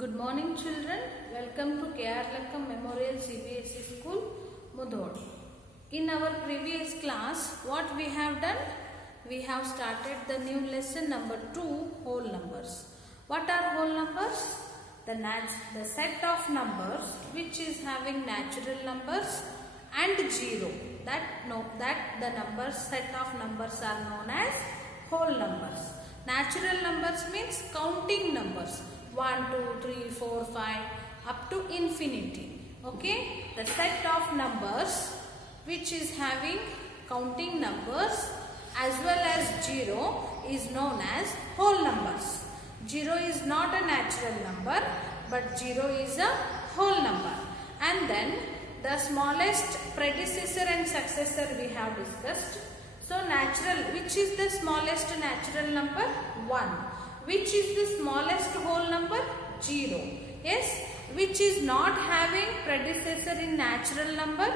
Good morning children. Welcome to K.R. Lakkam Memorial CBSE School, Mudhod. In our previous class, what we have done? We have started the new lesson number 2, whole numbers. What are whole numbers? The set of numbers which is having natural numbers and zero. That the set of numbers are known as whole numbers. Natural numbers means counting numbers. 1, 2, 3, 4, 5 up to infinity. Okay, the set of numbers which is having counting numbers as well as 0 is known as whole numbers. 0 is not a natural number, but 0 is a whole number. And then the smallest predecessor and successor we have discussed. So natural, which is the smallest natural number? 1. Which is the smallest whole number? 0. Yes. Which is not having predecessor in natural number?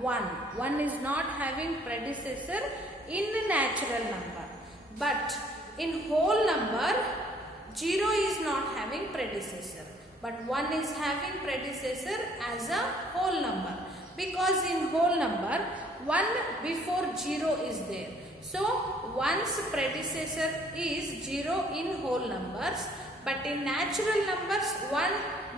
1. 1 is not having predecessor in the natural number. But in whole number, 0 is not having predecessor. But 1 is having predecessor as a whole number. Because in whole number, 1 before 0 is there. So, 1's predecessor is 0 in whole numbers, but in natural numbers, 1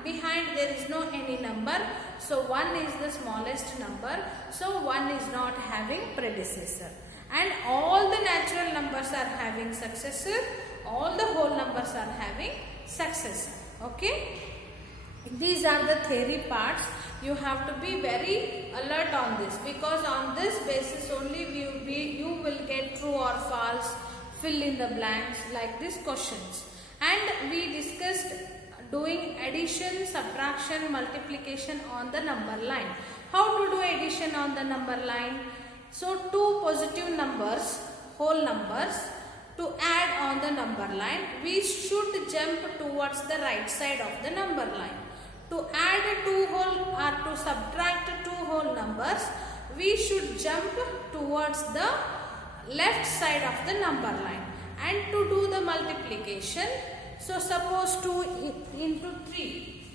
behind there is no any number. So, 1 is the smallest number. So, 1 is not having predecessor. And all the natural numbers are having successor. All the whole numbers are having successor. Okay? These are the theory parts. You have to be very alert on this, because on this basis only you will get true or false, fill in the blanks like these questions. And we discussed doing addition, subtraction, multiplication on the number line. How to do addition on the number line? So two positive numbers, whole numbers, to add on the number line, we should jump towards the right side of the number line. To add two whole or to subtract two whole numbers, we should jump towards the left side of the number line. And to do the multiplication, so suppose 2 into 3.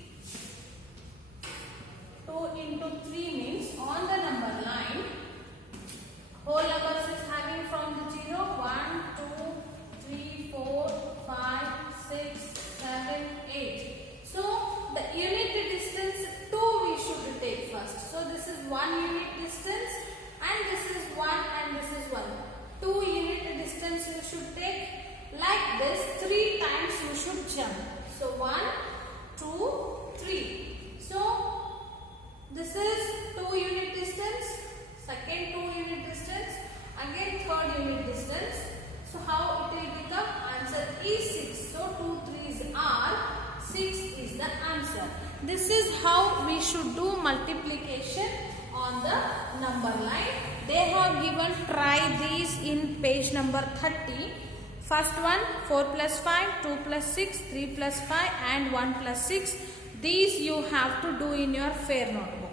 2 into 3 means on the number line, whole numbers is having from the 0, 1, 2, 3, 4, 5, 6, 7, 8. So, the unit distance 2 we should take first. So, this is 1 unit distance and this is 1 and this is 1. 2 unit distance you should take. Like this, 3 times you should jump. So, 1, 2, 3. So, this is 2 unit distance, second 2 unit distance, again third unit distance. So, how it will become? Answer is 6. So, 2 3s are 6 is the answer. This is how we should do multiplication on the number line. They have given, try these in page number 30. First one, 4 plus 5, 2 plus 6, 3 plus 5 and 1 plus 6. These you have to do in your fair notebook.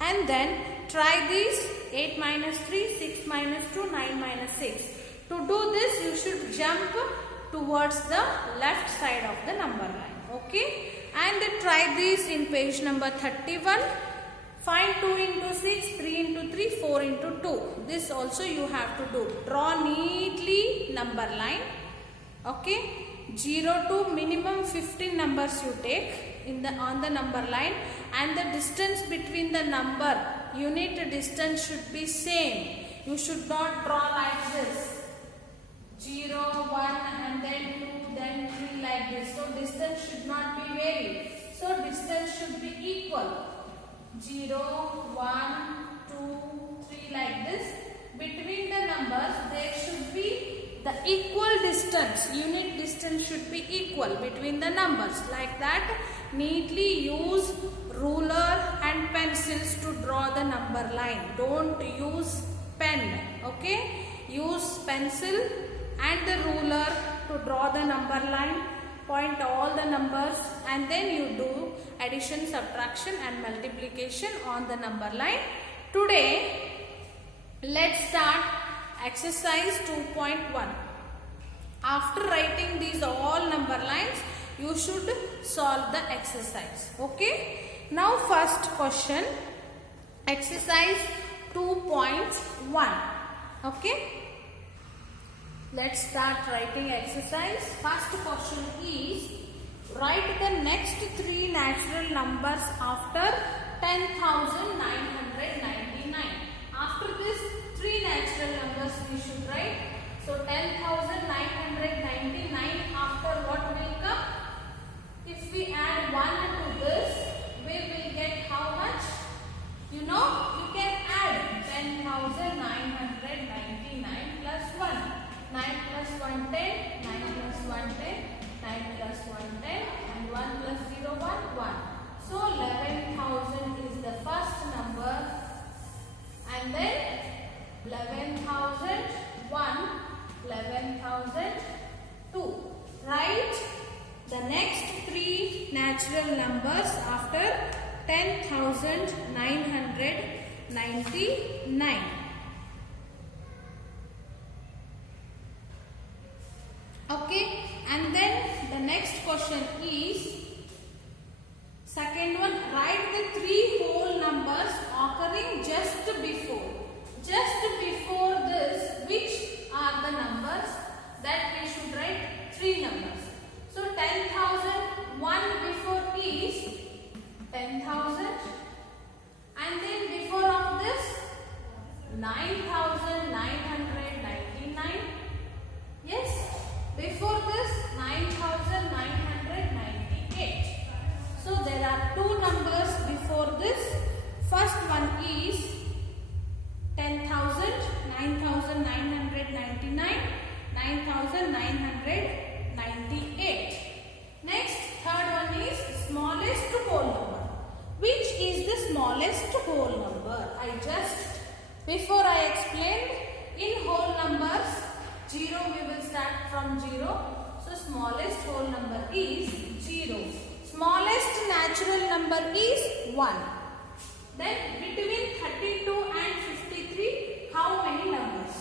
And then try these 8 minus 3, 6 minus 2, 9 minus 6. To do this, you should jump towards the left side of the number line. Okay, and try this in page number 31. Find 2 into 6, 3 into 3, 4 into 2. This also you have to do. Draw neatly number line. Okay, 0 to minimum 15 numbers you take on the number line, and the distance between the number, unit distance should be same. You should not draw like this. 0, 1 and then 2, then 3 like this. So, distance should not be varied. So, distance should be equal. 0, 1, 2, 3 like this. Between the numbers, there should be the equal distance. Unit distance should be equal between the numbers. Like that, neatly use ruler and pencils to draw the number line. Don't use pen. Okay? Use pencil and the ruler to draw the number line, point all the numbers, and then you do addition, subtraction and multiplication on the number line. Today, let's start exercise 2.1. After writing these all number lines, you should solve the exercise. Okay. Now first question, exercise 2.1. Okay. Let's start writing exercise. First question is, write the next three natural numbers after 10,999. After this three natural numbers we should write. So 10,999 after what will come? If we add 1 to this, we will get how much? You know, you can add 10,999 plus 1. 9 plus 1, 10. 9 plus 1, 10. 9 plus 1, 10. And 1 plus 0, 1, 1. So 11,000 is the first number. And then 11,001, 11,002. Write the next three natural numbers after 10,999. Okay, and then the next question is, second one, write the three whole numbers occurring just before. Just before this, which are the numbers that we should write? Three numbers. So 10,001 before is 10,000, and then before of this 9,999. Yes, before this 9,998. So there are two numbers before this. First one is 10,000, 9,999, 9,998. Next, third one is smallest whole number. Which is the smallest whole number? Before I explained, in whole numbers, 0 we will start from 0. So smallest whole number is 0. Smallest natural number is 1. Then between 32 and 53, how many numbers?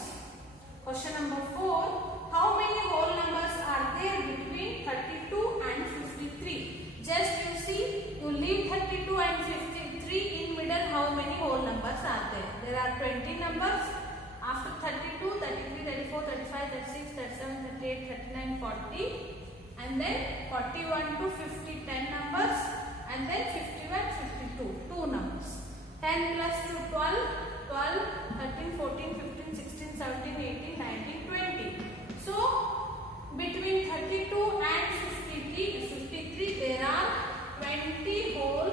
Question number 4, how many whole numbers are there between 32 and 53? Just you see, you leave 32 and 53 in middle, how many whole numbers are there? There are 20 numbers. After 32, 33, 34, 35, 36, 37, 38, 39, 40. And then 41 to 50, 10 numbers. And then 51, 52, 2 numbers. 10 plus 2, 12, 12, 13, 14, 15, 16, 17, 18, 19, 20. So, between 32 and 53, there are 20 whole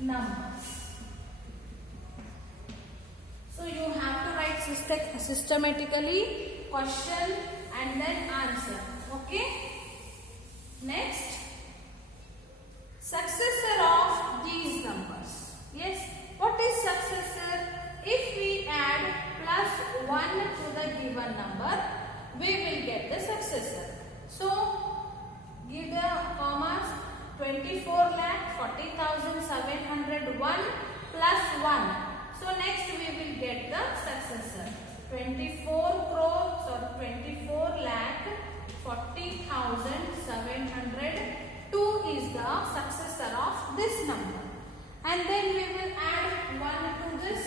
numbers. So, you have to write systematically question and then answer. Okay? Next, successor of these numbers. Yes, what is successor? If we add plus 1 to the given number, we will get the successor. So, give the commas, 24,40,701 plus 1. So, next we will get the successor. 24,40,702 is the successor of this number. And then we will add 1 to this.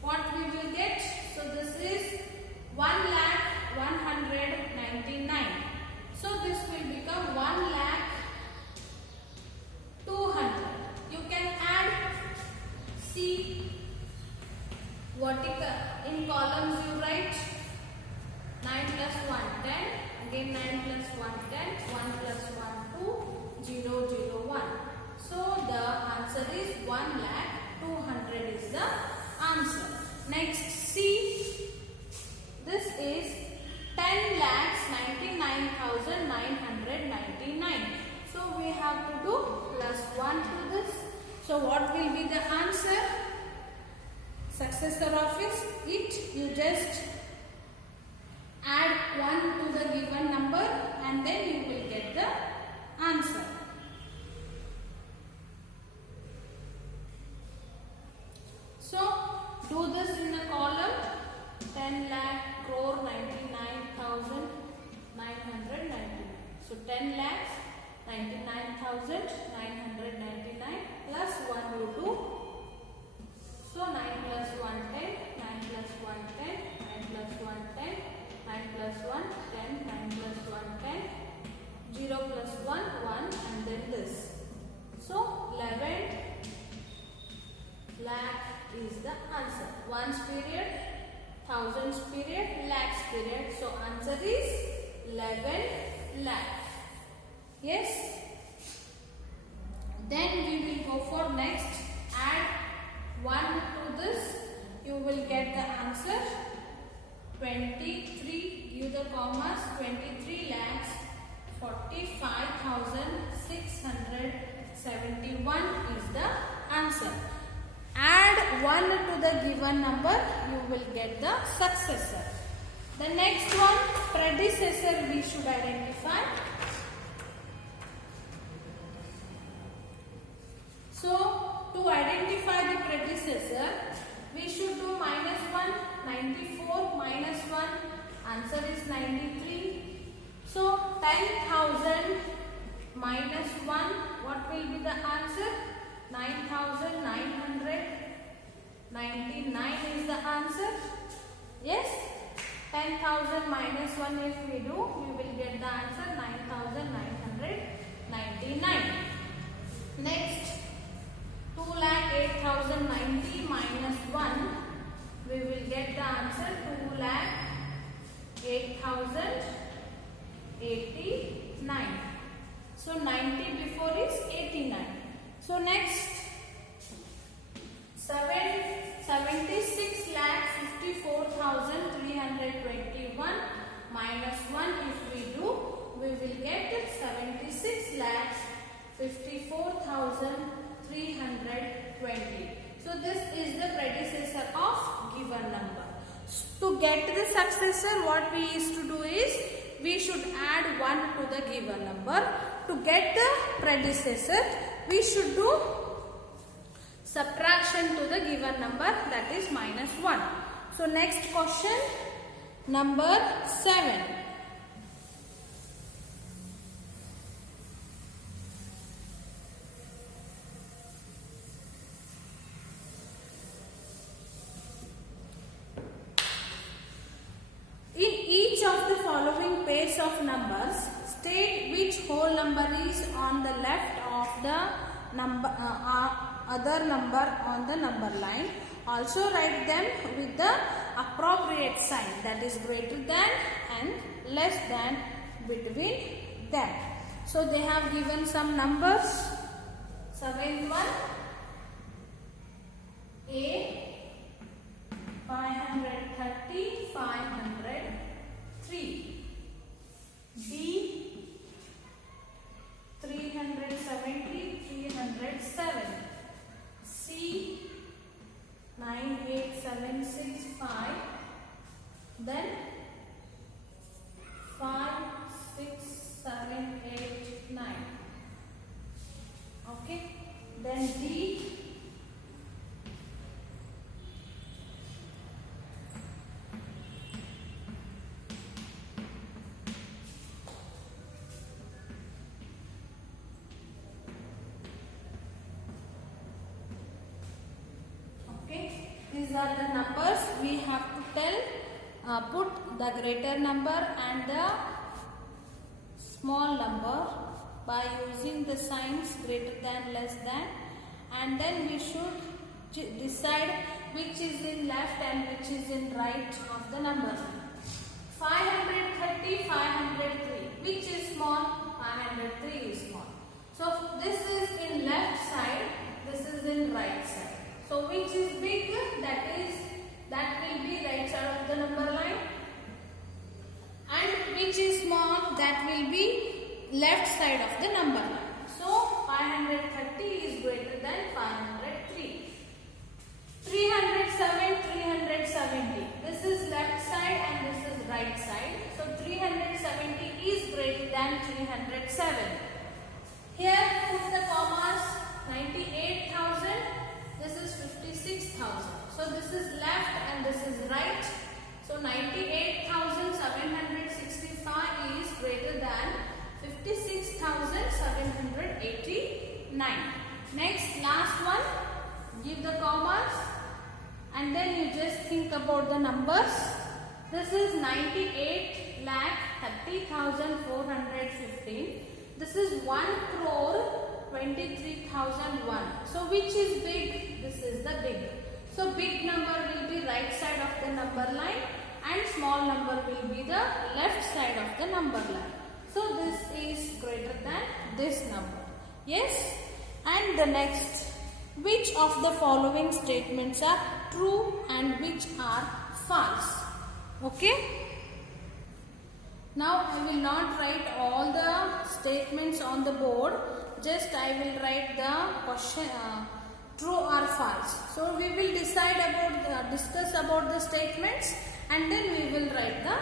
What we will get? So this is 1,199. So this will become 1,200,000. You can add, see, vertical in columns you write 9 plus 1, 10. Again 9 plus 1, 10. 1 plus 1, 2. 0, 0, 1. So the answer is 1,200,000 is the answer. Next, see, this is 10,99,999. So we have to do plus 1 to this. So what will be the answer? Successor of it, you just add 1 to the given number and then you will get the answer. So, do this in a column, 10 lakh crore 99,999. So 10 lakhs 99,999 plus 1 you do. So 9 plus 1 10, 9 plus 1 10, 9 plus 1 10, 9 plus 1 10, 9 plus 1 10, 0 plus 1 1 and then this. So 11 lakh is the answer. Ones period, thousands period, lakhs period. So answer is 11 lakh. Yes. Then we will go for next. Add 1 to this. You will get the answer 23. Give the commas. 23 lakhs 45,671 is the answer. Add 1 to the given number. You will get the successor. The next one, predecessor, we should identify. So, to identify the predecessor, we should do minus 1, 94, minus 1, answer is 93. So, 10,000 minus 1, what will be the answer? 9,999 is the answer. Yes? 10,000 minus 1 if we do, we will get the answer 9,999. Next, 2,08,090 minus 1, we will get the answer 2,08,089. So 90 before is 89. So next, 76,54,321 minus 1 if we do, we will get 76,54,320. So this is the predecessor of given number. To get the successor, what we used to do is, we should add 1 to the given number. To get the predecessor, we should do subtraction to the given number, that is minus 1. So next question, number 7. In each of the following pairs of numbers, state which whole number is on the left of the number other number on the number line. Also write them with the appropriate sign, that is greater than and less than between them. So they have given some numbers. 7th one, A 530, 503. B 370, 307. C 98765. Then 5, 6, 7, 8, 9. Okay. Then D 'Okay. These are the numbers we have to tell. Put the greater number and the small number by using the signs greater than, less than, and then we should decide which is in left and which is in right of the number. 530, 503. Which is small? 503 is small. So this is in left side, this is in right side. So which is big? That will be right side of the number line. And which is small? That will be left side of the number line. So 530 is greater than 503. 307, 370. This is left side and this is right side. So 370 is greater than 307. Here put the commas. 98,000. This is 56,000. So this is left and this is right. So 98,765 is greater than 56,000. 9. Next, last one, give the commas and then you just think about the numbers. This is 98,30,415. This is 1,23,001. So which is big? This is the big. So big number will be right side of the number line and small number will be the left side of the number line. So this is greater than this number. Yes? And the next, which of the following statements are true and which are false? Okay? Now I will not write all the statements on the board. Just I will write the question true or false. So we will discuss about the statements and then we will write the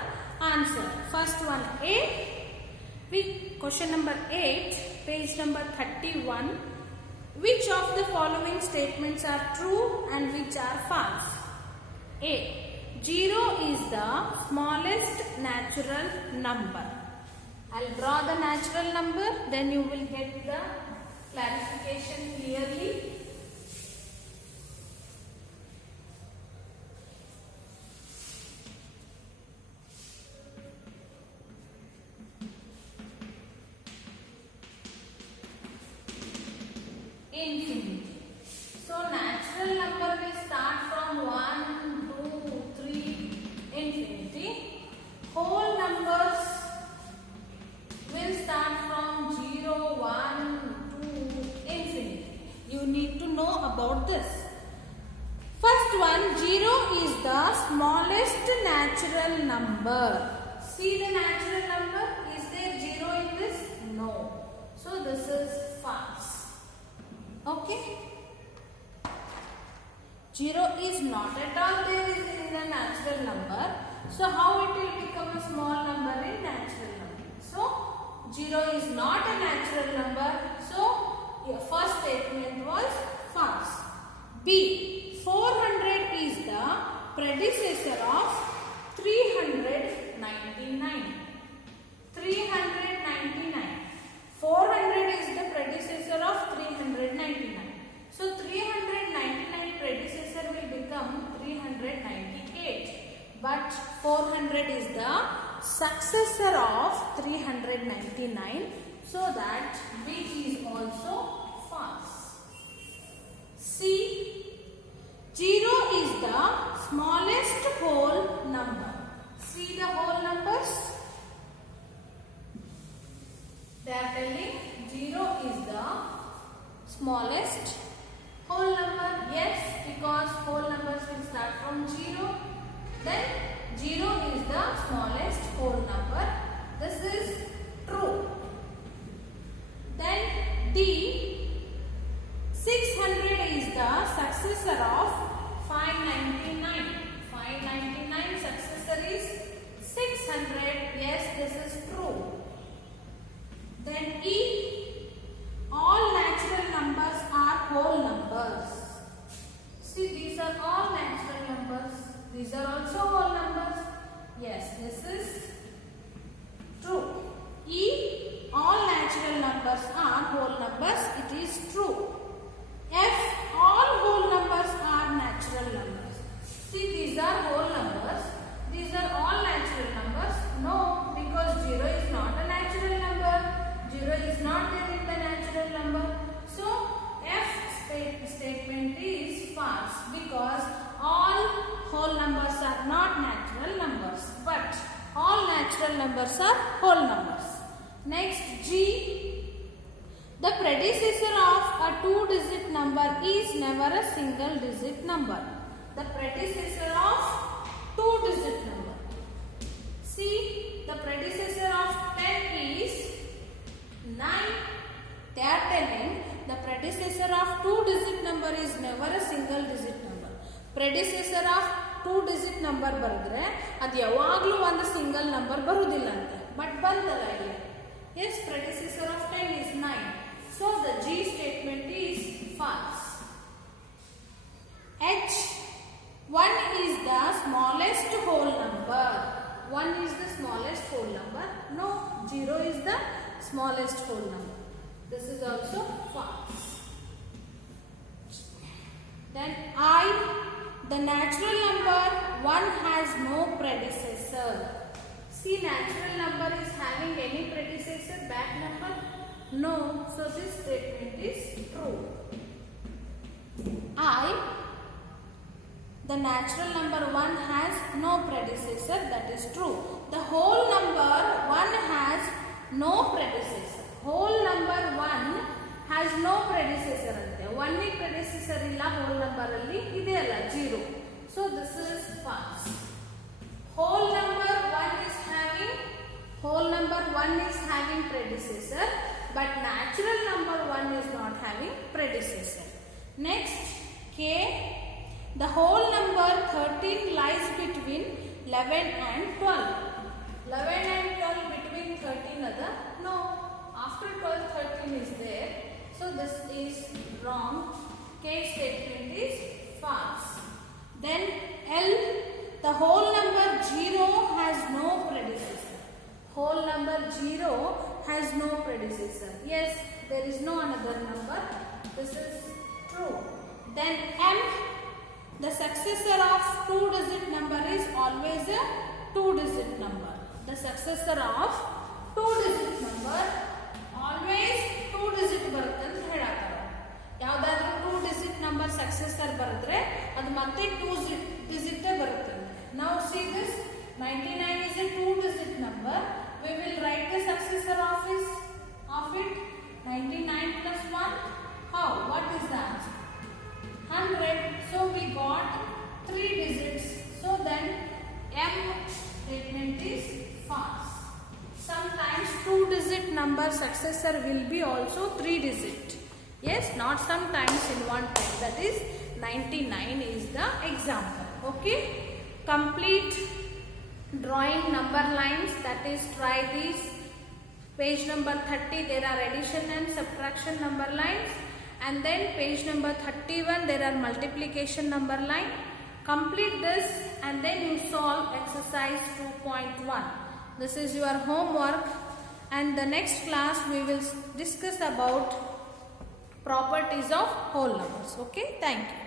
answer. First one A. Question number 8, page number 31. Which of the following statements are true and which are false? A. 0 is the smallest natural number. I'll draw the natural number, then you will get the clarification clearly. Infinity. So natural number will start from 1, 2, 3, infinity. Whole numbers will start from 0, 1, 2, infinity. You need to know about this. First one, 0 is the smallest natural number. See the natural number? Is there 0 in this? No. So this is false. Okay? 0 is not at all there is in the natural number. So how it will become a small number in natural number? So 0 is not a natural number. So your first statement was false. B. 400 is the predecessor of 399. 399. 400 is the predecessor of 399. So 399 predecessor will become 398. But 400 is the successor of 399. So that B is also false. C. 0 is the smallest whole number. See the whole numbers. They are telling 0 is the smallest whole number. Yes, because whole numbers will start from 0. Then 0 is the smallest whole number. This is true. Then D. 600 is the successor of 599. 599 successor is 600. Yes, this is true. Then E. All natural numbers are whole numbers. See, these are all natural numbers. These are also whole numbers. Yes, this is true. E. All natural numbers are whole numbers. It is true. F. All whole numbers are natural numbers. See, these are whole numbers. These are all natural numbers. No, because 0 is not a natural number. 0 is not there in the natural number. So, F statement is false because all whole numbers are not natural numbers. But all natural numbers are whole numbers. Next, G. The predecessor of a 2-digit number is never a single-digit number. The predecessor of 2-digit number. See, the predecessor of 10 is 9. They are telling the predecessor of 2-digit number is never a single-digit number. Predecessor of 2-digit number ಬರೆದ್ರೆ ಅದು ಯಾವಾಗಲೂ ಒಂದು single number ಬರುವುದಿಲ್ಲ ಅಂತೆ. But ಬಂತಲ್ಲ ಇಲ್ಲಿ. Yes, predecessor of 10 is 9. So the G statement is false. H. 1 is the smallest whole number. 1 is the smallest whole number. No, 0 is the smallest whole number. This is also false. Then I, the natural number 1 has no predecessor. See, natural number is having any predecessor, back number? No. So this statement is true. I, the natural number 1 has no predecessor, that is true. The whole number 1 has no predecessor. Whole number 1 has no predecessor ante. 1 ಗೆ predecessor ಇಲ್ಲ whole number ಅಲ್ಲಿ ಇದೆ ಅಲ್ಲ 0. So this is false. Whole number 1 is having predecessor, but natural number 1 is not having predecessor. Next, K, the whole number 13 lies between 11 and 12. 11 and 12 between 13 other? No. After 12, 13 is there. So this is wrong. K statement is false. Then L, the whole number 0 has no predecessor. Whole number 0 has no predecessor. Yes, there is no another number. This is true. Then M, the successor of 2-digit number is always a 2-digit number. The successor of 2-digit number always 2-digit ಬರುತ್ತೆ ಅಂತ ಹೇಳಾತಾರೆ. ಯಾವುದಾದ್ರೂ 2-digit number successor ಬರೆದ್ರೆ ಅದು ಮತ್ತೆ 2-digit ಬರುತ್ತೆ. Now see this, 99 is a 2-digit number. We will write the successor of it 99 plus 1. How? What is the answer? 100. So we got 3 digits. So then M statement is false. Sometimes 2-digit number successor will be also 3-digit. Yes, not sometimes in one time. That is 99 is the example. Okay. Complete drawing number lines. That is, try these. Page number 30, there are addition and subtraction number lines. And then page number 31, there are multiplication number line. Complete this and then you solve exercise 2.1. This is your homework, and the next class we will discuss about properties of whole numbers. Okay, thank you.